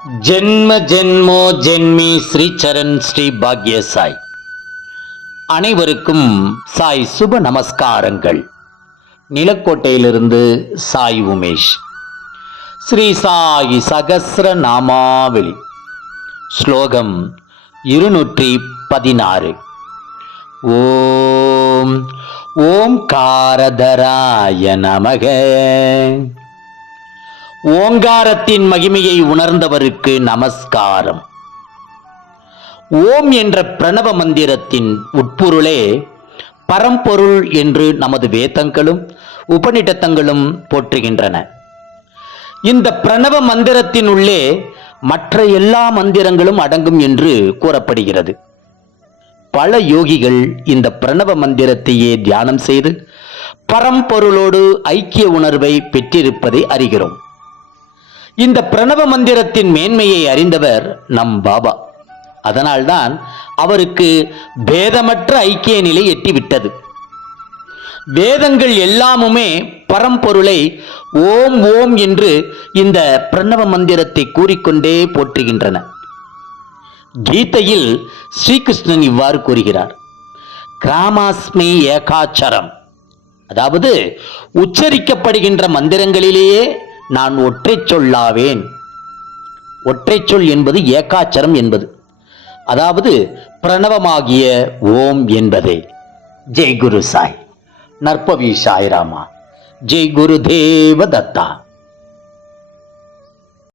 ஜென்ம ஜென்மோ ஜென்மி ஸ்ரீ சரண் ஸ்ரீ பாக்ய சாய் அனைவருக்கும் சாய் சுப நமஸ்காரங்கள். நிலக்கோட்டையிலிருந்து சாய் உமேஷ். ஸ்ரீ சாய் சகசிர நாமாவளி ஸ்லோகம் இருநூற்றி பதினாறு. ஓம் ஓம் காரதராய நமக. ஓங்காரத்தின் மகிமையை உணர்ந்தவருக்கு நமஸ்காரம். ஓம் என்ற பிரணவ மந்திரத்தின் உட்பொருளே பரம்பொருள் என்று நமது வேதங்களும் உபநிடத்தங்களும் போற்றுகின்றன. இந்த பிரணவ மந்திரத்தின் உள்ளே மற்ற எல்லா மந்திரங்களும் அடங்கும் என்று கூறப்படுகிறது. பல யோகிகள் இந்த பிரணவ மந்திரத்தையே தியானம் செய்து பரம்பொருளோடு ஐக்கிய உணர்வை பெற்றிருப்பதை அறிகிறோம். இந்த பிரணவ மந்திரத்தின் மேன்மையை அறிந்தவர் நம் பாபா. அதனால்தான் அவருக்கு பேதமற்ற ஐக்கிய நிலை எட்டிவிட்டது. வேதங்கள் எல்லாமுமே பரம்பொருளை ஓம் ஓம் என்று இந்த பிரணவ மந்திரத்தை கூறிக்கொண்டே போற்றுகின்றன. கீதையில் ஸ்ரீகிருஷ்ணன் இவ்வாறு கூறுகிறார். கிராமாஸ்மி ஏகாச்சரம். அதாவது உச்சரிக்கப்படுகின்ற மந்திரங்களிலேயே நான் ஒற்றை சொல்லாவேன். ஒற்றை சொல் என்பது ஏகாச்சரம் என்பது. அதாவது பிரணவமாகிய ஓம் என்பதே. ஜெய் குரு சாய். நற்பவி சாய்ராமா ஜெய் குரு தேவ தத்தா